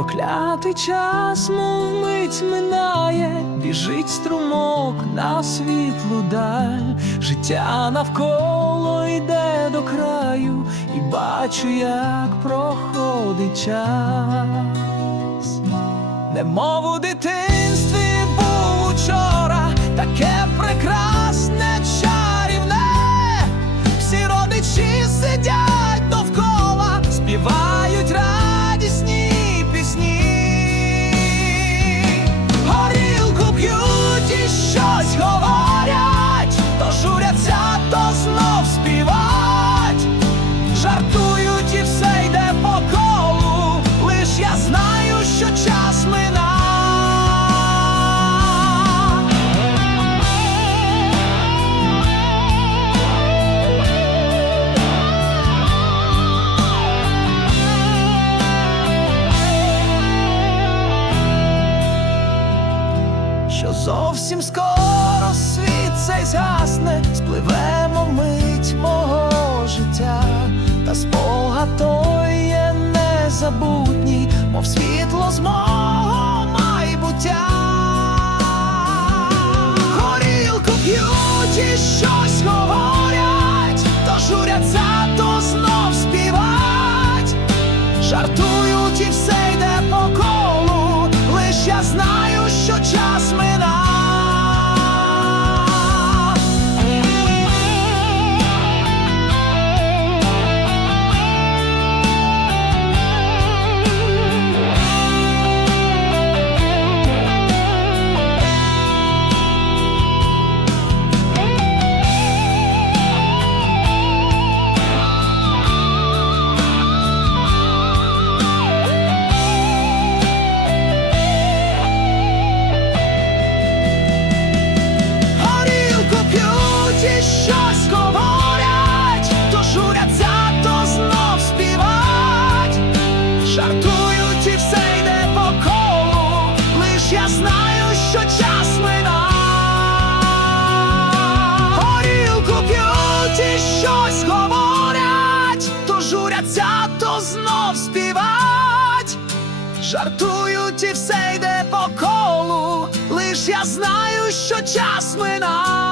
Проклятий час, мов мить минає, біжить струмок на світлу даль, життя навколо йде до краю, і бачу, як проходить час. Немов у дитинстві був учора, таке зовсім скоро світ цей згасне, спливемо мить мого життя, та спога той є незабутній, мов світло з мого майбуття. Горілку п'ють щось Жартують і все йде по колу, лиш я знаю, що час мина.